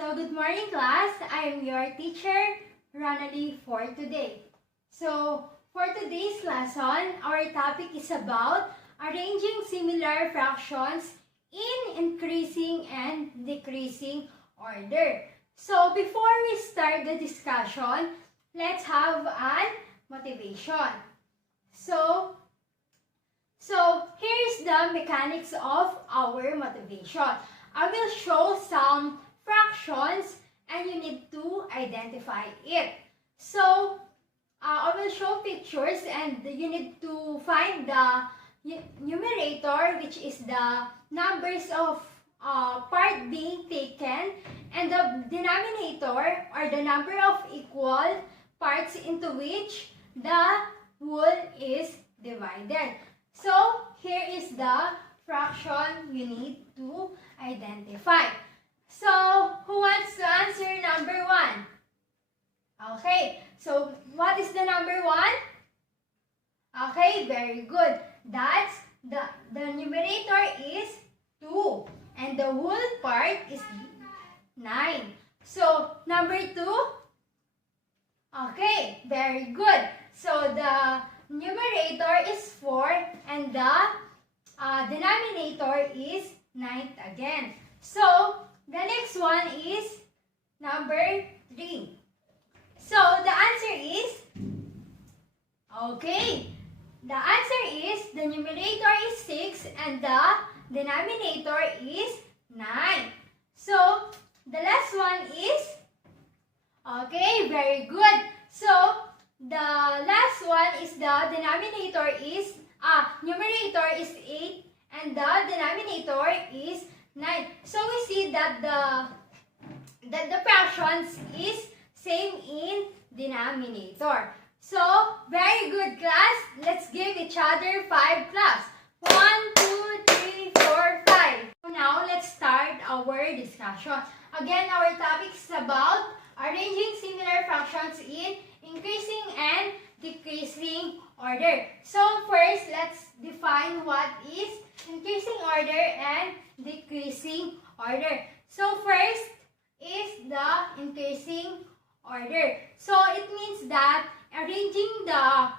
So, good morning class. I am your teacher, Ronaldie, for today. So, for today's lesson, our topic is about arranging similar fractions in increasing and decreasing order. So, before we start the discussion, let's have an motivation. So here is the mechanics of our motivation. I will show some fractions and you need to identify it. So, I will show pictures and you need to find the numerator, which is the numbers of part being taken, and the denominator or the number of equal parts into which the whole is divided. So, here is the fraction you need to identify. So, who wants to answer number 1? Okay, so what is the number 1? Okay, very good. That's the numerator is 2 and the whole part is 9. So, number 2? Okay, very good. So, the numerator is 4 and the denominator is 9 again. So, the next one is number 3. So, the answer is, okay, the answer is the numerator is 6 and the denominator is 9. So, the last one is, okay, very good. So, the last one is the denominator is, numerator is 8 and the denominator is 9. So, we see that the fractions is same in denominator. So, very good class. Let's give each other 5 claps. 1, 2, 3, 4, 5. Now, let's start our discussion. Again, our topic is about arranging similar fractions in increasing and decreasing order. So, first, let's define what is increasing order and decreasing order. So, first is the increasing order. So, it means that arranging the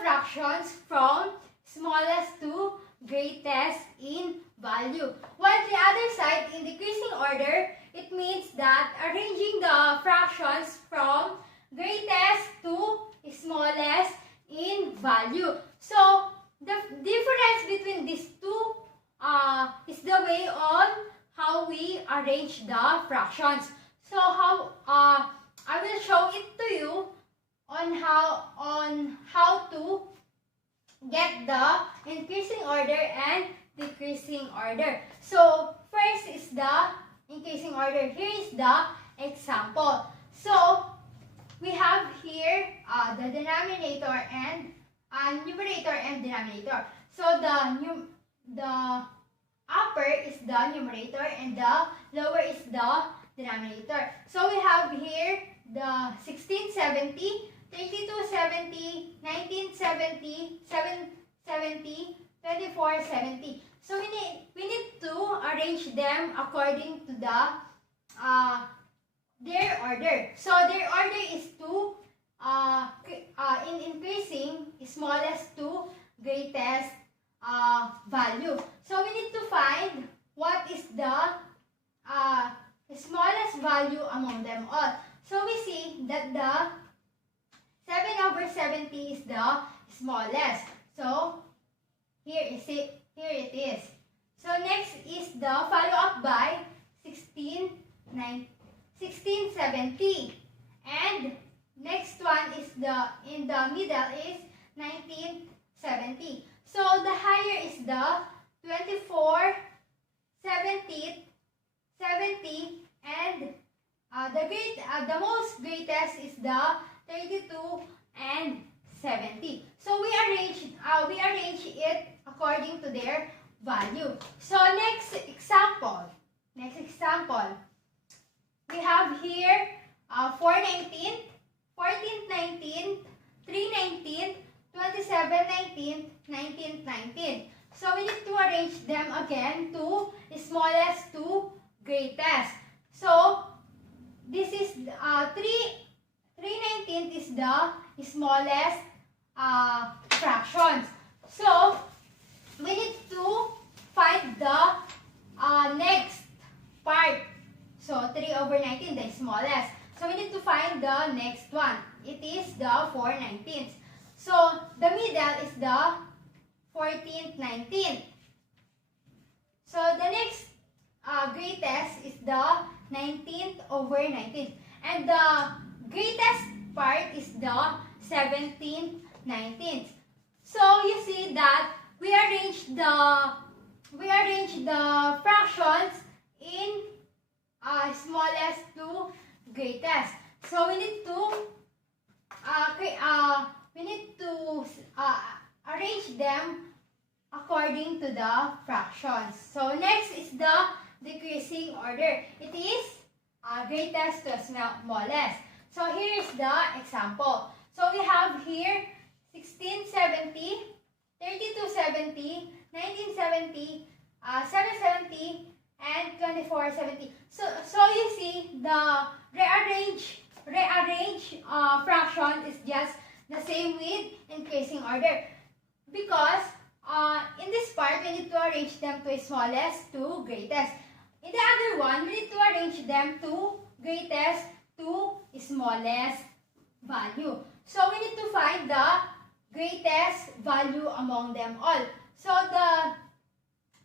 fractions from smallest to greatest in value. While the other side, in decreasing order, it means that arranging the fractions from greatest to smallest in value. So, the difference between these two is the way on how we arrange the fractions. So, I will show it to you on how to get the increasing order and decreasing order. So, first is the increasing order. Here is the example. So, we have here the denominator and numerator and denominator. So, the upper is the numerator and the lower is the denominator. So, we have here the 1670, 3270, 1970, 770, 2470. So, we need to arrange them according to their order. So, their order is to in increasing smallest to greatest value. So, we need to find what is the smallest value among them all. So, we see that the 7/70 is the smallest. So, here it is. So, next is the follow-up by 1670. And next one is in the middle is 1970. So, the higher is the 24, 70, 70, and the most greatest is the 32 and 70. So, we arrange it according to their value. So, next example. We have here 419, 1419, 319, 2719, 1919. So, we need to arrange them again to smallest to greatest. So, this is 3/19 is the smallest fractions. So we need to find the next part. So 3/19, the smallest. So we need to find the next one. It is the 4/19. So the middle is the 14/19. So the next greatest is the 19/19. And the greatest part is the 17/19. So you see that we arrange the fractions in smallest to greatest. So we need to arrange them according to the fractions. So next is the decreasing order. It is greatest to smallest. So here is the example. So we have here 1670, 3270, 1970, 770, and 2470. So you see the rearrange fraction is just the same with increasing order, because in this part we need to arrange them to smallest to greatest. In the other one, we need to arrange them to greatest to smallest value. So we need to find the greatest value among them all. So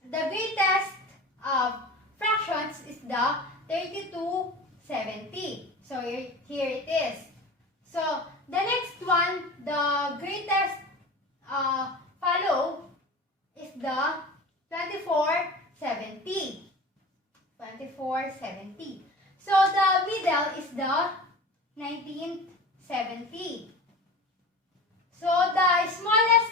the greatest fractions is the 3270. So here it is. So the next one, the greatest follow is the 2470. 2470. So the middle is the 1970. So the smallest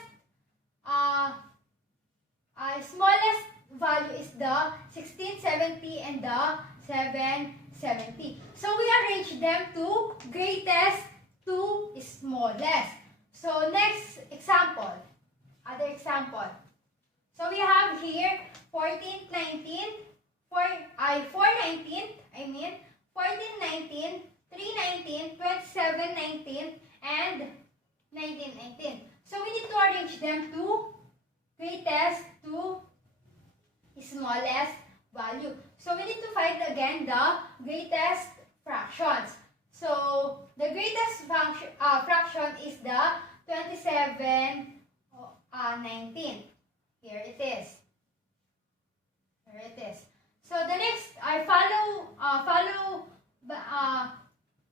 value is the 1670 and the 770. So we arrange them to greatest to smallest. So next example, other example. So we have here 14/19, 4/19, 14/19, 3/19, 27/19, and 19/19. So we need to arrange them to greatest to smallest value. So we need to find again the greatest fractions. So the greatest fraction is the 27/19. Here it is. Here it is. So the next I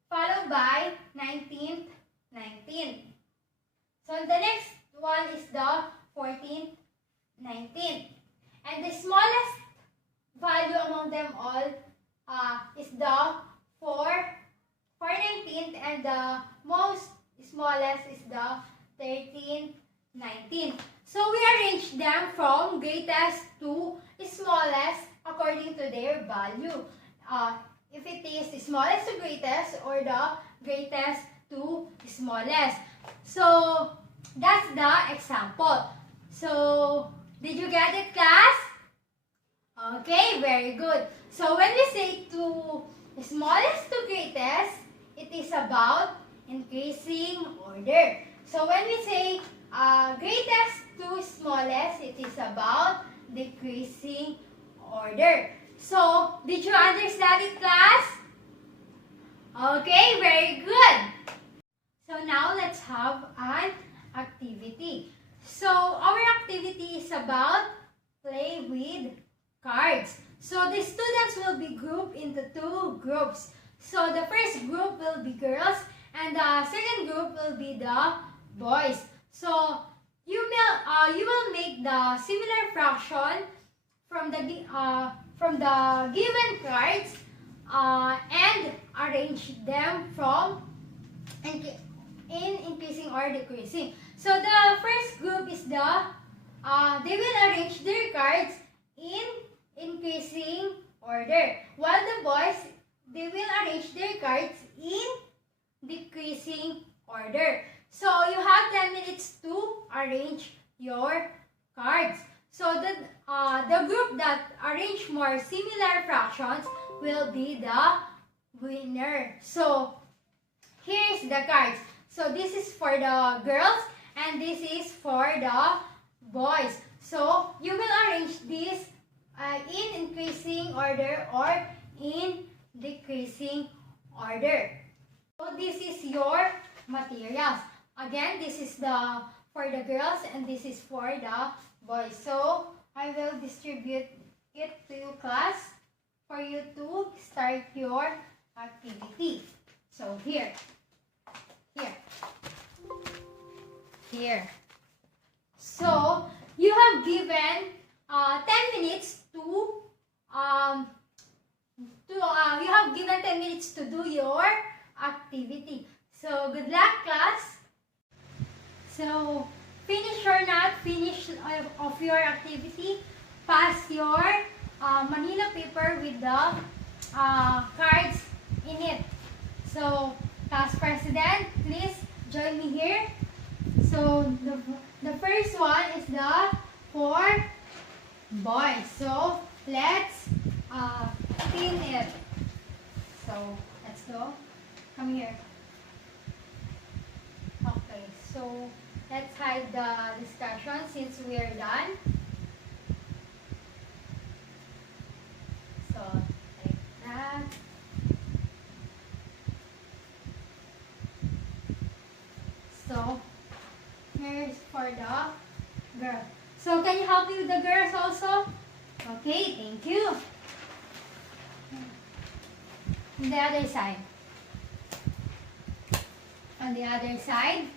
followed by 19/19. So the next one is the 14/19. And the smallest value among them all is the 4/19, and the most smallest is the 13/19. So we arrange them from greatest to smallest according to their value. If it is the smallest to greatest or the greatest to smallest. So that's the example. So did you get it, class? Okay, very good. So when we say to smallest to greatest, it is about increasing order. So when we say greatest to smallest, it is about decreasing order. So did you understand it, class? Okay, very good. So now let's have an activity. So our activity is about play with cards. So the students will be grouped into two groups. So the first group will be girls and the second group will be the boys. So you will make the similar fraction from the given cards and arrange them from in increasing or decreasing. So the first group is they will arrange their cards in increasing order, while the boys, they will arrange their cards in decreasing order. So you have 10 minutes to arrange your cards. So the group that arrange more similar fractions will be the winner. So, here's the cards. So, this is for the girls and this is for the boys. So, you will arrange this in increasing order or in decreasing order. So, this is your materials. Again, this is the for the girls and this is for the boys. So, I will distribute it to class for you to start your activity. So, here. So, you have given 10 minutes to you have given 10 minutes to do your activity. So, good luck, class. So, finish or not finish of your activity, pass your Manila paper with the cards in it. So, class president, please join me here. So, the first one is the for boys. So, let's pin it. So, let's go. Come here. Okay, so let's hide the discussion since we are done. So, like that. So, here's for the girl. So, can you help me with the girls also? Okay, thank you. On the other side. On the other side.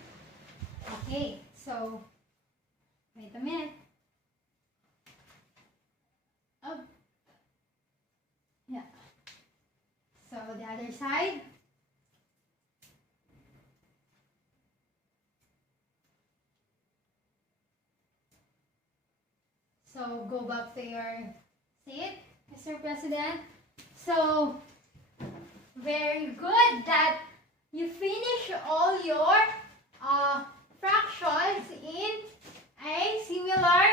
Okay, so, wait a minute. Up. Yeah. So, the other side. So, go back to your seat, Mr. President. So, very good that you finish all your fractions in a similar,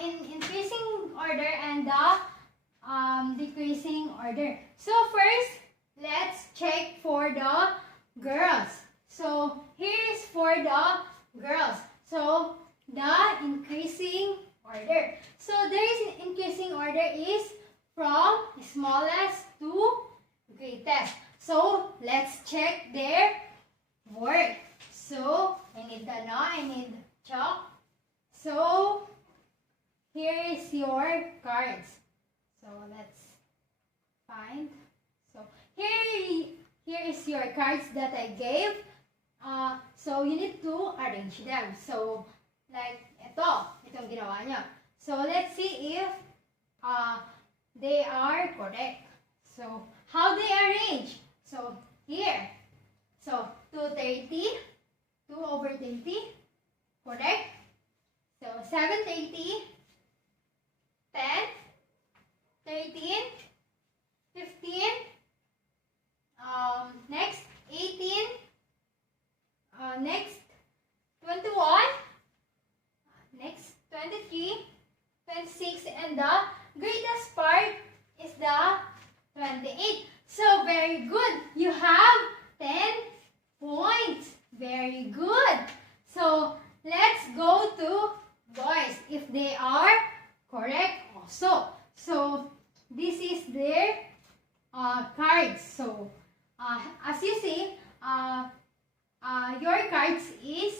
in increasing order and the decreasing order. So, first, let's check for the girls. So, here is for the girls. So, the increasing order. So, there is increasing order is from smallest to greatest. So, let's check their work. So, I need chalk. So, here is your cards. So, let's find. So, here is your cards that I gave. So, you need to arrange them. So, like itong ginawa niya. So, let's see if they are correct. So, how they arrange? So, here. So, 230, 2 over 30, correct? So, 730, 10, 13, 15, next 18, next 21, next 23, 26, and the greatest part is the 28. So, very good. You have 10 points. Very good. So, let's go to boys if they are correct also. So, this is their cards. So, as you see, your cards is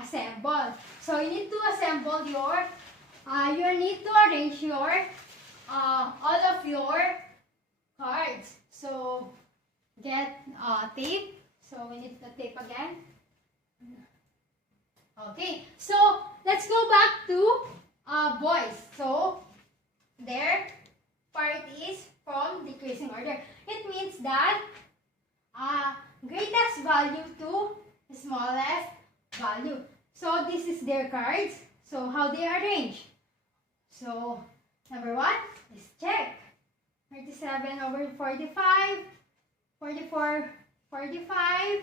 assembled. So, you need to assemble your, you need to arrange your, all of your cards. So, get tape. So, we need the tape again. Okay. So, let's go back to boys. So, their part is from decreasing order. It means that greatest value to smallest value. So, this is their cards. So, how they arrange? So, number 1 is check. 37 over 45, 44, 45,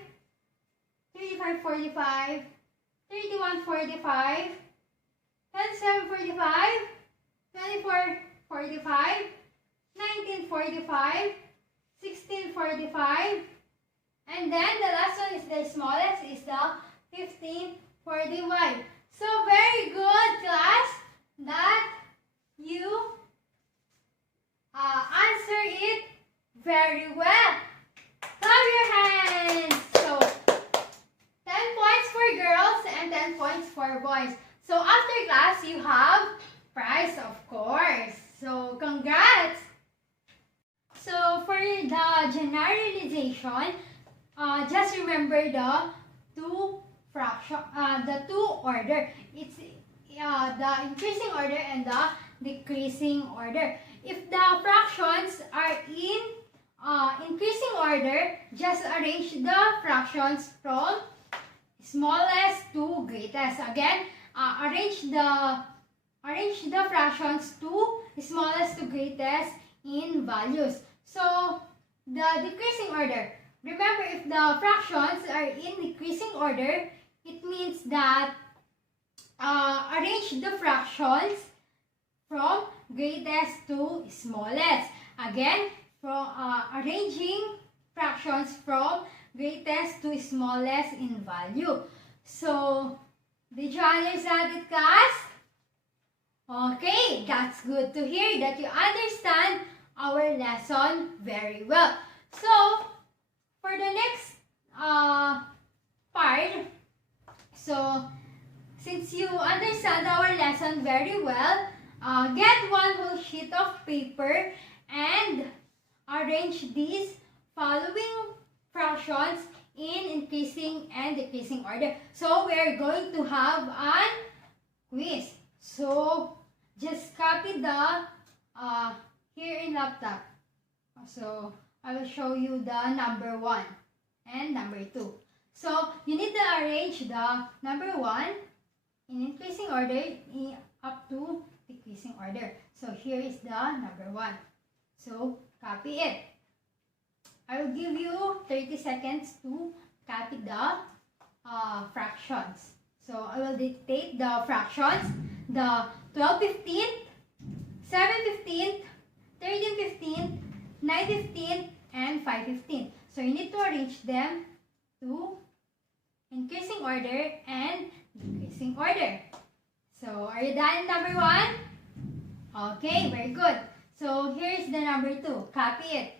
35, 45, 31, 45, 27, 45, 24, 45, 19, 45, 16, 1545. And then the last one is the smallest is the 1545. So very good, class, that you answer it very well. Clap your hands. So 10 points for girls and 10 points for boys. So after class, you have prize, of course. So congrats. So for the generalization, just remember the two order. It's the increasing order and the decreasing order. If the fractions are in increasing order, just arrange the fractions from smallest to greatest. Again, arrange the fractions to smallest to greatest in values. So the decreasing order. Remember, if the fractions are in decreasing order, it means that arrange the fractions from greatest to smallest. Again, from arranging fractions from greatest to smallest in value. So, did you understand it, class? Okay, that's good to hear that you understand our lesson very well. So, for the next part, so since you understand our lesson very well, get one whole sheet of paper and arrange these following fractions in increasing and decreasing order. So we are going to have an quiz. So just copy the here in laptop. So I will show you the number 1 and number 2. So you need to arrange the number 1 in increasing order up to decreasing order. So here is the number 1. So copy it. I will give you 30 seconds to copy the fractions. So I will dictate the fractions. The 12/15, 7/15, 13/15, 9/15, and 5/15. So you need to arrange them to increasing order and decreasing order. So are you done in number 1? Okay, very good. So here's the number 2. Copy it.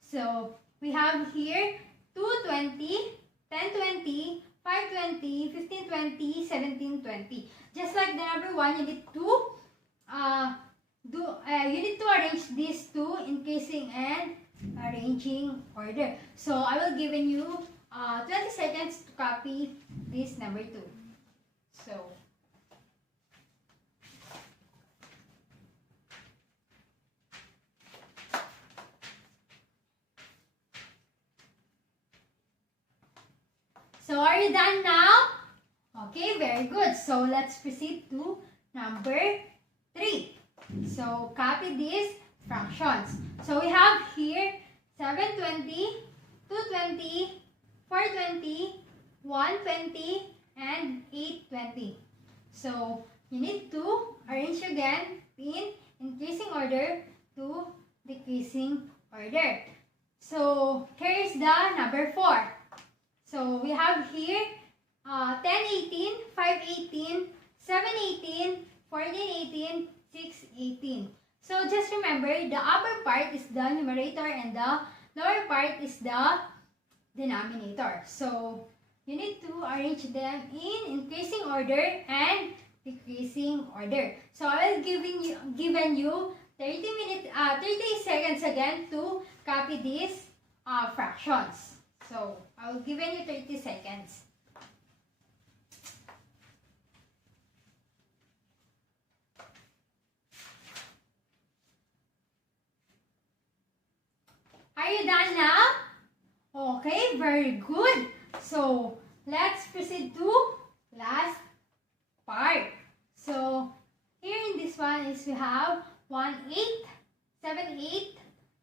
So we have here 220, 1020, 520, 1520, 1720. Just like the number 1, you need to arrange these two increasing and arranging order. So I will give you 20 seconds to copy this number 2. So are you done now? Okay, very good. So let's proceed to number 3. So copy these fractions. So we have here 720, 220, 420, 120, and 820. So you need to arrange again in increasing order to decreasing order. So here is the number 4. So we have here 1018, 518, 718, 1418, 618. So just remember, the upper part is the numerator and the lower part is the denominator. So you need to arrange them in increasing order and decreasing order. So I will given you 30 seconds again to copy these fractions. So I will give you 30 seconds. Are you done now? Okay, very good. So let's proceed to last part. So here in this one is we have 1, 8, 7, 8,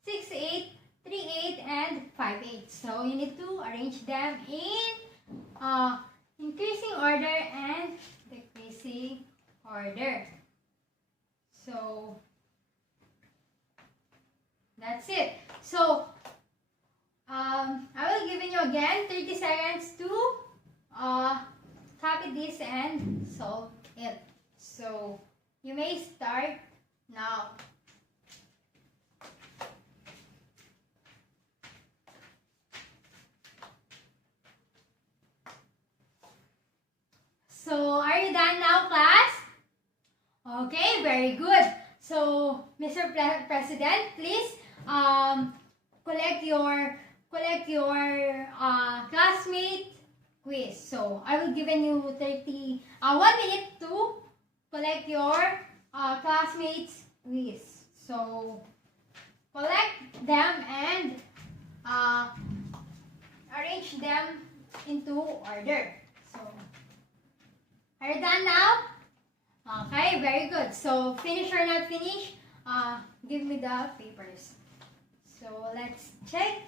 6, 8, 3, 8, and 5, 8. So you need to arrange them in increasing order and decreasing order. So that's it. So again 30 seconds to copy this and solve it. So you may start now. So are you done now, class? Okay, very good. So Mr. President, please collect your classmate quiz. So I will given you 1 minute to collect your classmates quiz. So collect them and arrange them into order. So are you done now? Okay, very good. So finish or not finish, give me the papers. So let's check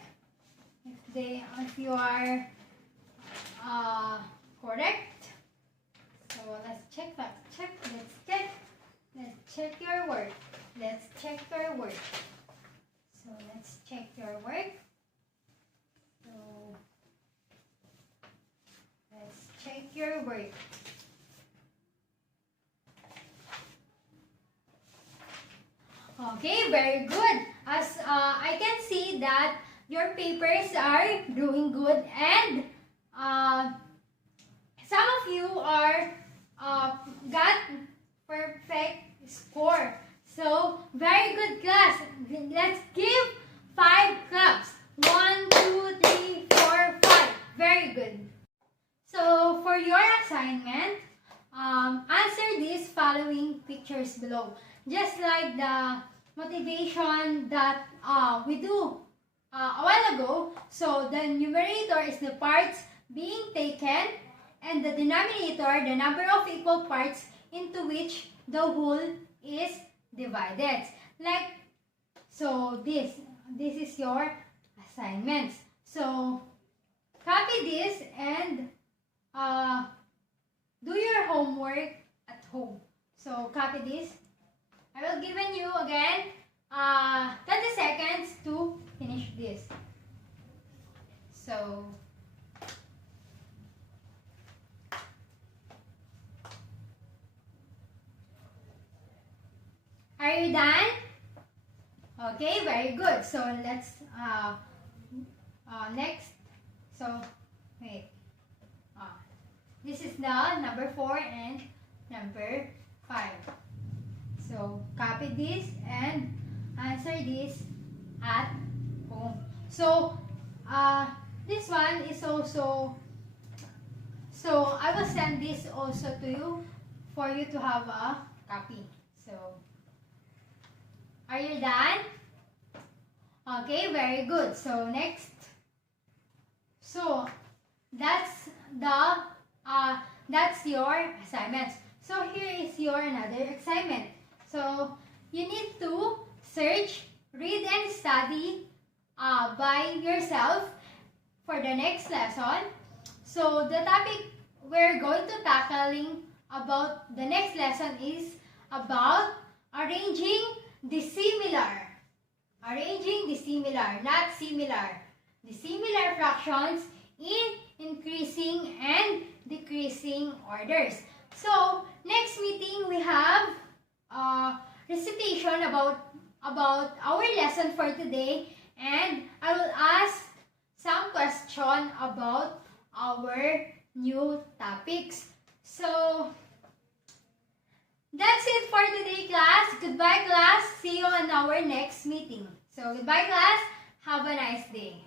if you are correct. So let's check. Let's check your work. Let's check your work. So let's check your work. So let's check your work. Okay, very good. As I can see that your papers are doing good, and some of you are got perfect score. So very good, class. Let's give 5 claps. 1, 2, 3, 4, 5. Very good. So for your assignment, answer these following pictures below. Just like the motivation that we do a while ago. So the numerator is the parts being taken, and the denominator, the number of equal parts into which the whole is divided. Like, so this is your assignments. So copy this and do your homework at home. So copy this. I will given you again 30 seconds to finish this. So are you done? Okay, very good. So let's next. So wait. This is the number 4 and number 5. So copy this and answer this at home. So this one is also, so I will send this also to you for you to have a copy. So are you done? Okay, very good. So next. So that's your assignments. So here is your another assignment. So you need to search, read and study by yourself for the next lesson. So the topic we're going to tackling about the next lesson is about arranging the similar. Arranging the similar, not similar. The similar fractions in increasing and decreasing orders. So next meeting we have recitation about our lesson for today, and I will ask some question about our new topics. So that's it for today, class. Goodbye, class. See you on our next meeting. So goodbye, class. Have a nice day.